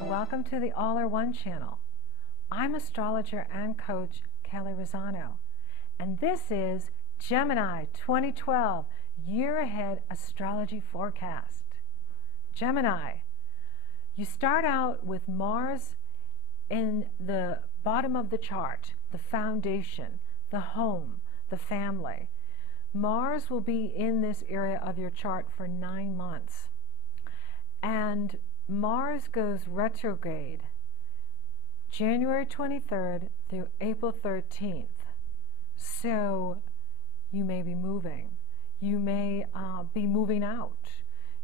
Welcome to the All-or-One channel. I'm astrologer and coach Kelley Rosano, and this is Gemini 2012 Year Ahead Astrology Forecast. Gemini, you start out with Mars in the bottom of the chart, the foundation, the home, the family. Mars will be in this area of your chart for 9 months. And Mars goes retrograde January 23rd through April 13th. So you may be moving. You may be moving out.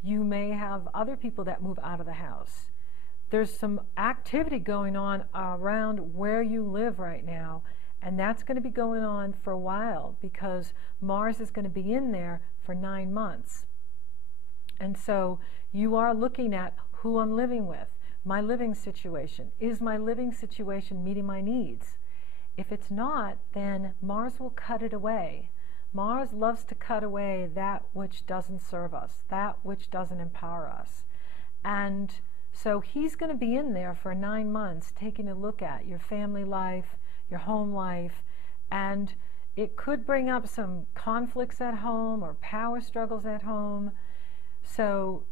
You may have other people that move out of the house. There's some activity going on around where you live right now, and that's going to be going on for a while because Mars is going to be in there for 9 months. And so you are looking at who I'm living with, my living situation. Is my living situation meeting my needs? If it's not, then Mars will cut it away. Mars loves to cut away that which doesn't serve us, that which doesn't empower us. And so he's going to be in there for 9 months, taking a look at your family life, your home life, and it could bring up some conflicts at home or power struggles at home. So,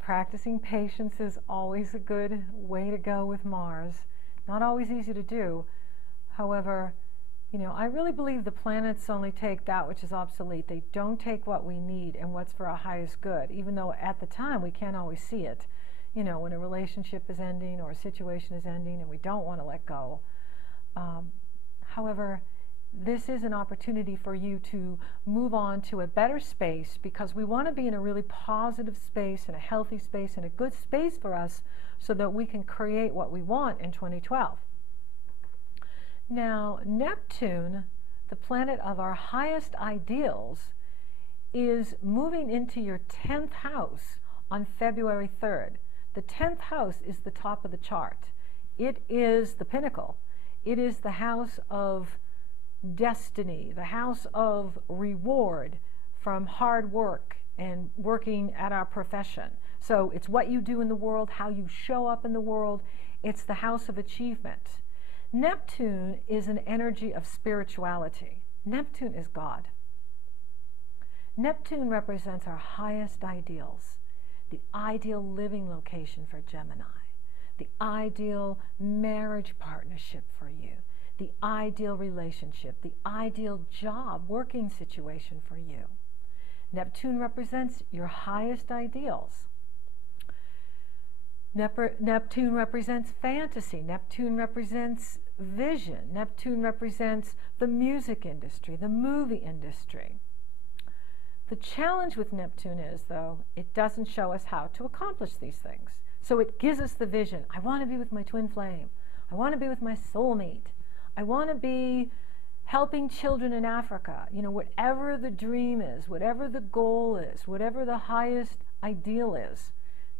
practicing patience is always a good way to go with Mars. Not always easy to do. However, I really believe the planets only take that which is obsolete. They don't take what we need and what's for our highest good, even though at the time we can't always see it. When a relationship is ending or a situation is ending and we don't want to let go. However, this is an opportunity for you to move on to a better space, because we want to be in a really positive space and a healthy space and a good space for us so that we can create what we want in 2012. Now, Neptune, the planet of our highest ideals, is moving into your 10th house on February 3rd. The 10th house is the top of the chart. It is the pinnacle. It is the house of destiny, the house of reward from hard work and working at our profession. So it's what you do in the world, how you show up in the world. It's the house of achievement. Neptune is an energy of spirituality. Neptune is God. Neptune represents our highest ideals, the ideal living location for Gemini, the ideal marriage partnership for you, the ideal relationship, the ideal job, working situation for you. Neptune represents your highest ideals. Neptune represents fantasy. Neptune represents vision. Neptune represents the music industry, the movie industry. The challenge with Neptune is, though, it doesn't show us how to accomplish these things. So it gives us the vision. I want to be with my twin flame. I want to be with my soulmate. I want to be helping children in Africa. Whatever the dream is, whatever the goal is, whatever the highest ideal is,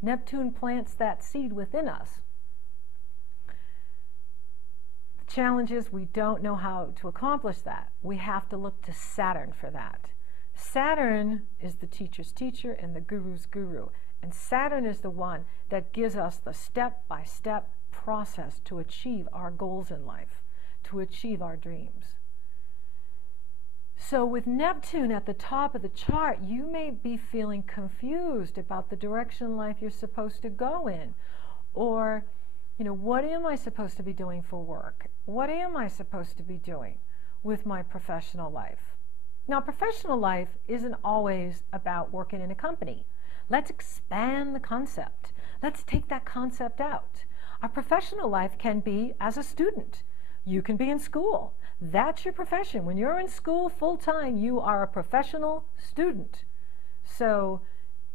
Neptune plants that seed within us. The challenge is we don't know how to accomplish that. We have to look to Saturn for that. Saturn is the teacher's teacher and the guru's guru. And Saturn is the one that gives us the step-by-step process to achieve our goals in life, to achieve our dreams. So with Neptune at the top of the chart, you may be feeling confused about the direction in life you're supposed to go in. Or, what am I supposed to be doing for work? What am I supposed to be doing with my professional life? Now, professional life isn't always about working in a company. Let's expand the concept. Let's take that concept out. Our professional life can be as a student. You can be in school. That's your profession. When you're in school full-time, you are a professional student. So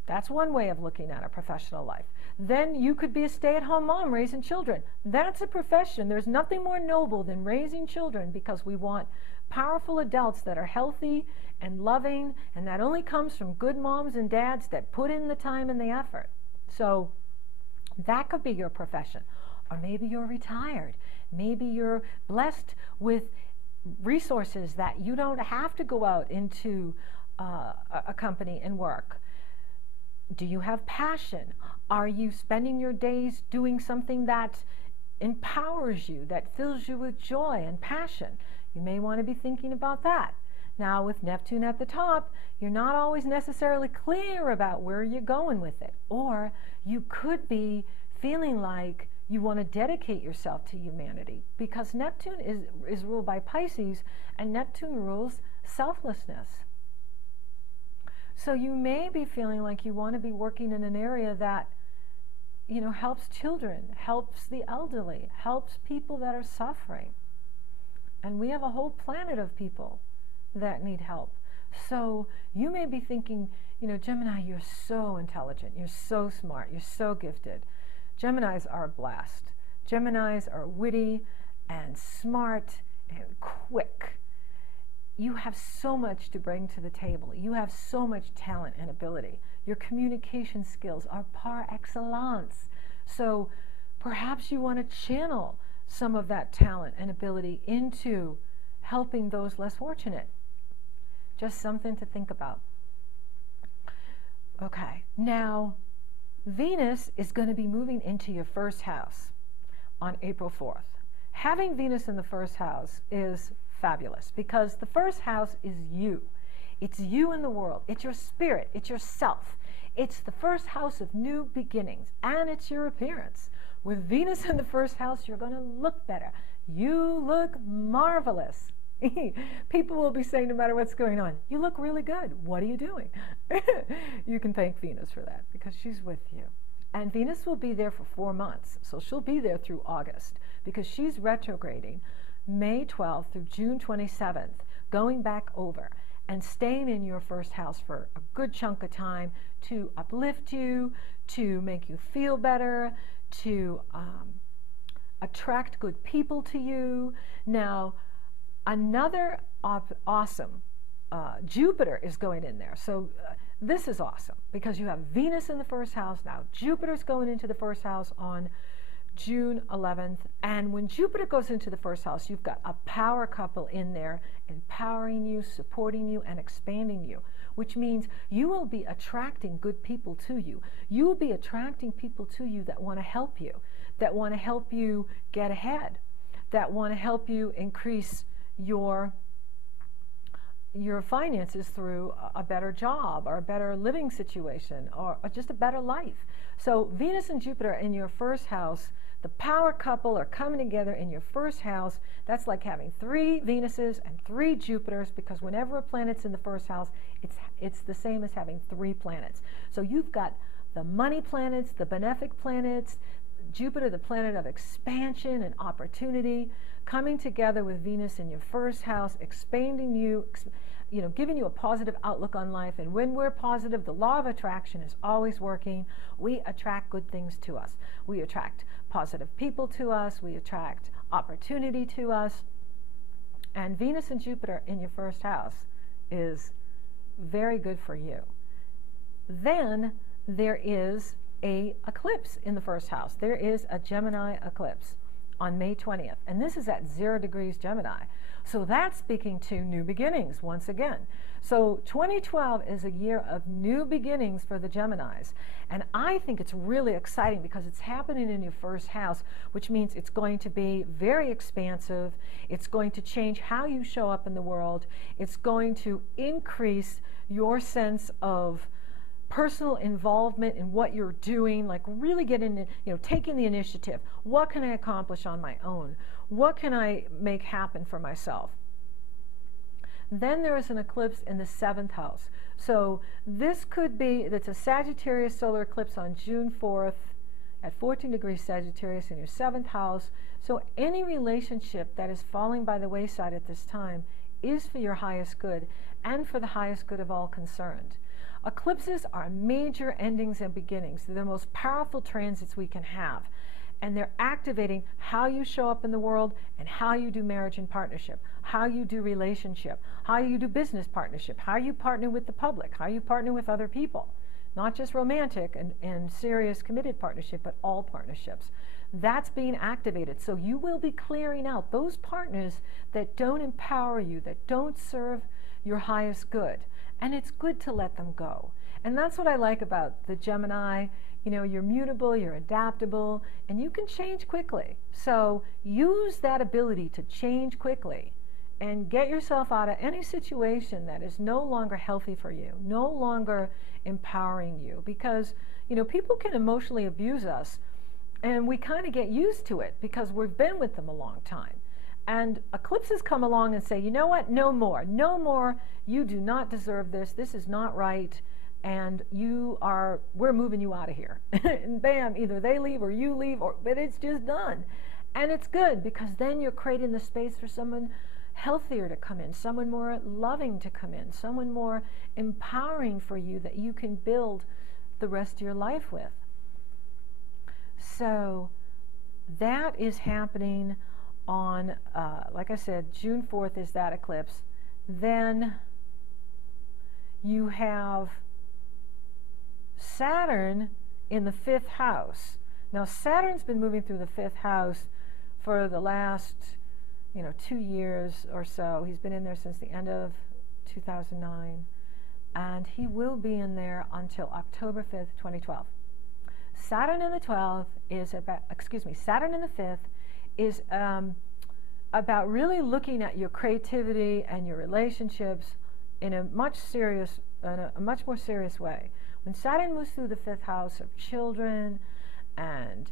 that's one way of looking at a professional life. Then you could be a stay-at-home mom raising children. That's a profession. There's nothing more noble than raising children, because we want powerful adults that are healthy and loving, and that only comes from good moms and dads that put in the time and the effort. So that could be your profession. Or maybe you're retired. Maybe you're blessed with resources that you don't have to go out into a company and work. Do you have passion? Are you spending your days doing something that empowers you, that fills you with joy and passion? You may want to be thinking about that. Now, with Neptune at the top, you're not always necessarily clear about where you're going with it. Or you could be feeling like you want to dedicate yourself to humanity, because Neptune is ruled by Pisces, and Neptune rules selflessness. So you may be feeling like you want to be working in an area that, you know, helps children, helps the elderly, helps people that are suffering. And we have a whole planet of people that need help. So you may be thinking, you know, Gemini, you're so intelligent, you're so smart, you're so gifted. Geminis are a blast. Geminis are witty and smart and quick. You have so much to bring to the table. You have so much talent and ability. Your communication skills are par excellence. So perhaps you want to channel some of that talent and ability into helping those less fortunate. Just something to think about. Okay, now Venus is going to be moving into your first house on April 4th. Having Venus in the first house is fabulous, because the first house is you. It's you in the world. It's your spirit. It's yourself. It's the first house of new beginnings, and it's your appearance. With Venus in the first house, you're going to look better. You look marvelous. People will be saying, no matter what's going on, you look really good. What are you doing? You can thank Venus for that, because she's with you. And Venus will be there for 4 months. So she'll be there through August, because she's retrograding May 12th through June 27th, going back over and staying in your first house for a good chunk of time to uplift you, to make you feel better, to attract good people to you. Now, another awesome, Jupiter is going in there. So this is awesome, because you have Venus in the first house. Now Jupiter's going into the first house on June 11th. And when Jupiter goes into the first house, you've got a power couple in there, empowering you, supporting you, and expanding you, which means you will be attracting good people to you. You will be attracting people to you that want to help you, that want to help you get ahead, that want to help you increase your finances through a better job or a better living situation, or just a better life. So Venus and Jupiter in your first house, the power couple are coming together in your first house. That's like having 3 Venuses and 3 Jupiters, because whenever a planet's in the first house, it's the same as having 3 planets. So you've got the money planets, the benefic planets, Jupiter, the planet of expansion and opportunity, coming together with Venus in your first house, expanding you, giving you a positive outlook on life. And when we're positive, the law of attraction is always working. We attract good things to us. We attract positive people to us. We attract opportunity to us. And Venus and Jupiter in your first house is very good for you. Then there is an eclipse in the first house. There is a Gemini eclipse on May 20th, and this is at 0 degrees Gemini. So that's speaking to new beginnings once again. So 2012 is a year of new beginnings for the Geminis, and I think it's really exciting because it's happening in your first house, which means it's going to be very expansive. It's going to change how you show up in the world. It's going to increase your sense of personal involvement in what you're doing, like really getting, taking the initiative. What can I accomplish on my own? What can I make happen for myself? Then there is an eclipse in the 7th house. So this could be, it's a Sagittarius solar eclipse on June 4th at 14 degrees Sagittarius in your 7th house. So any relationship that is falling by the wayside at this time is for your highest good and for the highest good of all concerned. Eclipses are major endings and beginnings. They're the most powerful transits we can have. And they're activating how you show up in the world and how you do marriage and partnership, how you do relationship, how you do business partnership, how you partner with the public, how you partner with other people. Not just romantic and serious committed partnership, but all partnerships. That's being activated. So you will be clearing out those partners that don't empower you, that don't serve your highest good. And it's good to let them go. And that's what I like about the Gemini. You know, you're mutable, you're adaptable, and you can change quickly. So use that ability to change quickly and get yourself out of any situation that is no longer healthy for you, no longer empowering you. Because, you know, people can emotionally abuse us, and we kind of get used to it because we've been with them a long time. And eclipses come along and say, you know what, no more, no more, you do not deserve this, this is not right, and we're moving you out of here. And bam, either they leave or you leave, but it's just done. And it's good, because then you're creating the space for someone healthier to come in, someone more loving to come in, someone more empowering for you that you can build the rest of your life with. So that is happening on, like I said, June 4th is that eclipse. Then you have Saturn in the 5th house. Now Saturn's been moving through the 5th house for the last, 2 years or so. He's been in there since the end of 2009, and he will be in there until October 5th, 2012. Saturn in the 5th is about really looking at your creativity and your relationships in a much more serious way. When Saturn moves through the 5th house of children and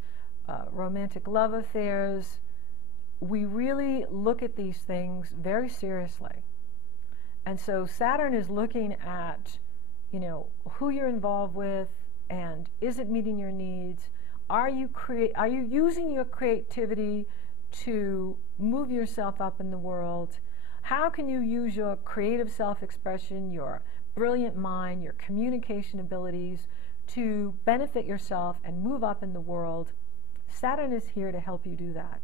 romantic love affairs, we really look at these things very seriously. And so Saturn is looking at, who you're involved with, and is it meeting your needs? Are you using your creativity to move yourself up in the world? How can you use your creative self-expression, your brilliant mind, your communication abilities to benefit yourself and move up in the world? Saturn is here to help you do that.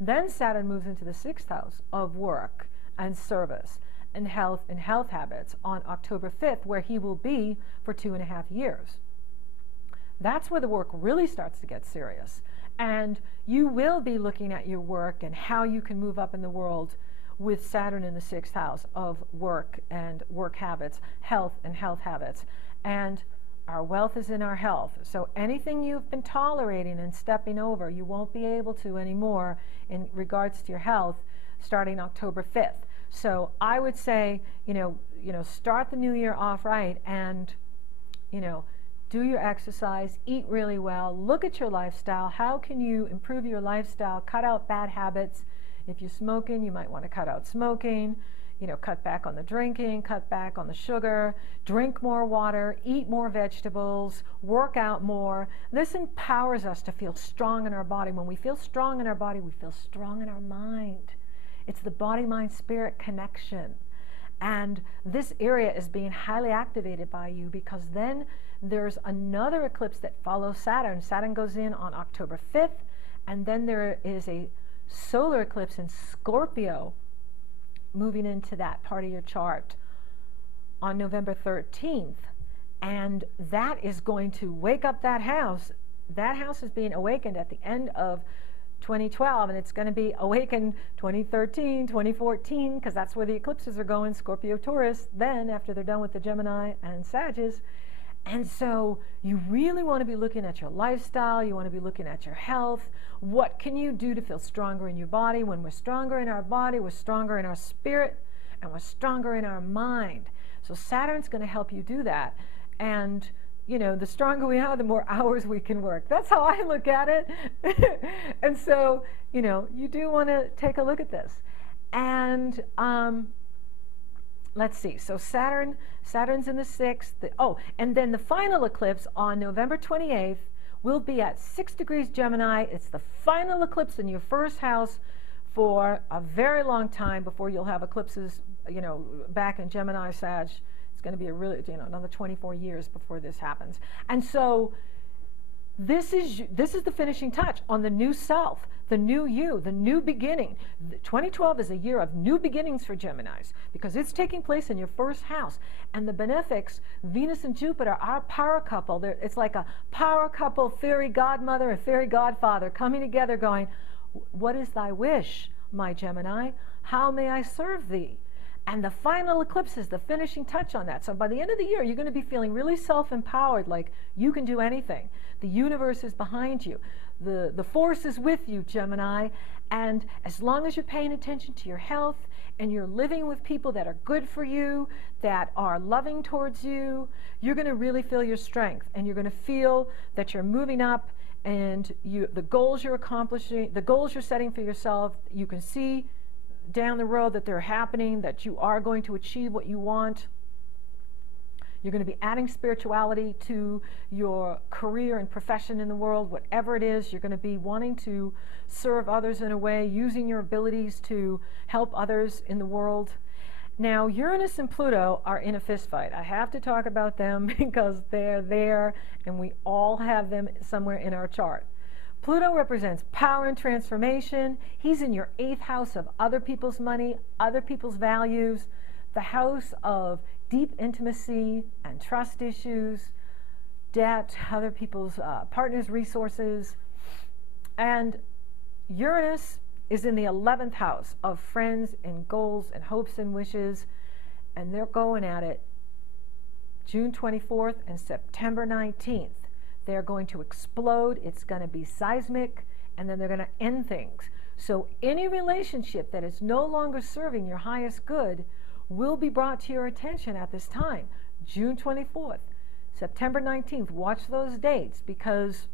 Then Saturn moves into the 6th house of work and service and health habits on October 5th, where he will be for 2.5 years. That's where the work really starts to get serious. And you will be looking at your work and how you can move up in the world with Saturn in the 6th house of work and work habits, health and health habits. And our wealth is in our health. So anything you've been tolerating and stepping over, you won't be able to anymore in regards to your health starting October 5th. So I would say, start the new year off right, and, do your exercise, eat really well, look at your lifestyle. How can you improve your lifestyle? Cut out bad habits. If you're smoking, you might want to cut out smoking. Cut back on the drinking, cut back on the sugar, drink more water, eat more vegetables, work out more. This empowers us to feel strong in our body. When we feel strong in our body, we feel strong in our mind. It's the body-mind-spirit connection. And this area is being highly activated by you, because then there's another eclipse that follows Saturn. Saturn goes in on October 5th, and then there is a solar eclipse in Scorpio moving into that part of your chart on November 13th. And that is going to wake up that house. That house is being awakened at the end of 2012, and it's going to be awakened 2013, 2014, because that's where the eclipses are going, Scorpio, Taurus, then after they're done with the Gemini and Sagittarius. And so you really want to be looking at your lifestyle, you want to be looking at your health. What can you do to feel stronger in your body? When we're stronger in our body, we're stronger in our spirit, and we're stronger in our mind. So Saturn's going to help you do that. And the stronger we are, the more hours we can work. That's how I look at it. And so, you do want to take a look at this. And let's see. So Saturn's in the 6th. And then the final eclipse on November 28th will be at 6 degrees Gemini. It's the final eclipse in your first house for a very long time before you'll have eclipses, back in Gemini, Sag. It's going to be another 24 years before this happens. And so this is the finishing touch on the new self, the new you, the new beginning. 2012 is a year of new beginnings for Geminis, because it's taking place in your first house. And the benefics, Venus and Jupiter, our power couple, it's like a power couple, fairy godmother and fairy godfather coming together going, what is thy wish, my Gemini? How may I serve thee? And the final eclipse is the finishing touch on that. So by the end of the year, you're going to be feeling really self-empowered, like you can do anything. The universe is behind you. The force is with you, Gemini. And as long as you're paying attention to your health and you're living with people that are good for you, that are loving towards you, you're going to really feel your strength. And you're going to feel that you're moving up, and the goals you're accomplishing, the goals you're setting for yourself, you can see down the road that they're happening, that you are going to achieve what you want. You're going to be adding spirituality to your career and profession in the world, whatever it is. You're going to be wanting to serve others in a way, using your abilities to help others in the world. Now, Uranus and Pluto are in a fist fight. I have to talk about them because they're there, and we all have them somewhere in our chart. Pluto represents power and transformation. He's in your 8th house of other people's money, other people's values, the house of deep intimacy and trust issues, debt, other people's partners' resources. And Uranus is in the 11th house of friends and goals and hopes and wishes, and they're going at it June 24th and September 19th. They're going to explode. It's going to be seismic, and then they're going to end things. So any relationship that is no longer serving your highest good will be brought to your attention at this time. June 24th, September 19th. Watch those dates, because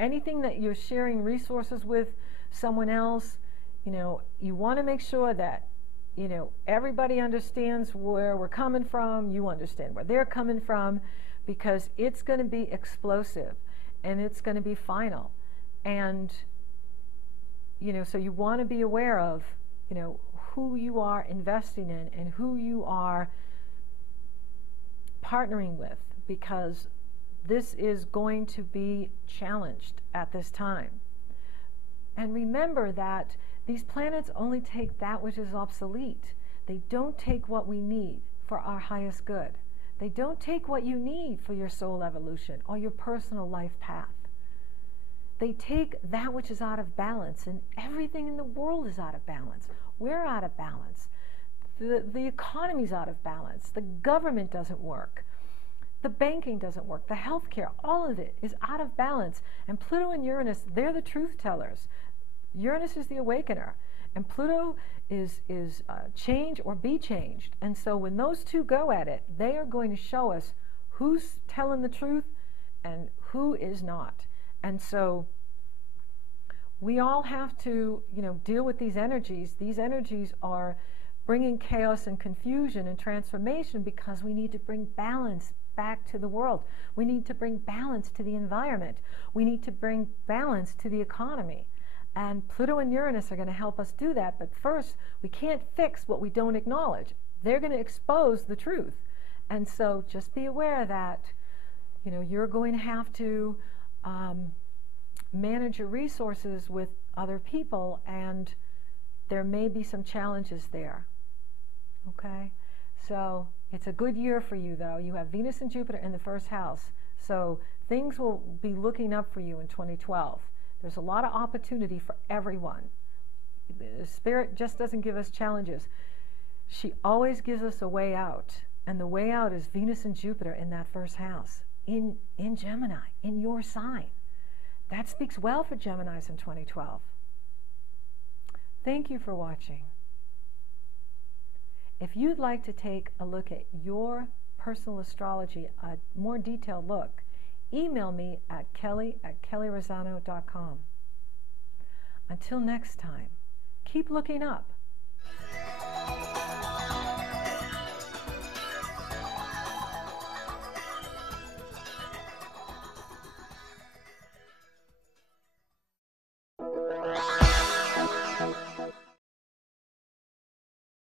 anything that you're sharing resources with someone else, you want to make sure that, everybody understands where we're coming from, you understand where they're coming from, because it's going to be explosive and it's going to be final. And, so you want to be aware of, who you are investing in and who you are partnering with, because this is going to be challenged at this time. And remember that these planets only take that which is obsolete. They don't take what we need for our highest good. They don't take what you need for your soul evolution or your personal life path. They take that which is out of balance, and everything in the world is out of balance. We're out of balance. The economy's out of balance. The government doesn't work. The banking doesn't work. The healthcare, all of it is out of balance. And Pluto and Uranus, they're the truth tellers. Uranus is the awakener, and Pluto is change or be changed. And so when those two go at it, they are going to show us who's telling the truth and who is not. And so we all have to, deal with these energies. These energies are bringing chaos and confusion and transformation, because we need to bring balance back to the world. We need to bring balance to the environment. We need to bring balance to the economy. And Pluto and Uranus are going to help us do that. But first, we can't fix what we don't acknowledge. They're going to expose the truth. And so just be aware that, you're going to have to manage your resources with other people, and there may be some challenges there. Okay? So it's a good year for you, though. You have Venus and Jupiter in the 1st house. So things will be looking up for you in 2012. There's a lot of opportunity for everyone. The Spirit just doesn't give us challenges. She always gives us a way out. And the way out is Venus and Jupiter in that 1st house, in Gemini, in your sign. That speaks well for Geminis in 2012. Thank you for watching. If you'd like to take a look at your personal astrology, a more detailed look, email me at Kelley@kelleyrosano.com. Until next time, keep looking up.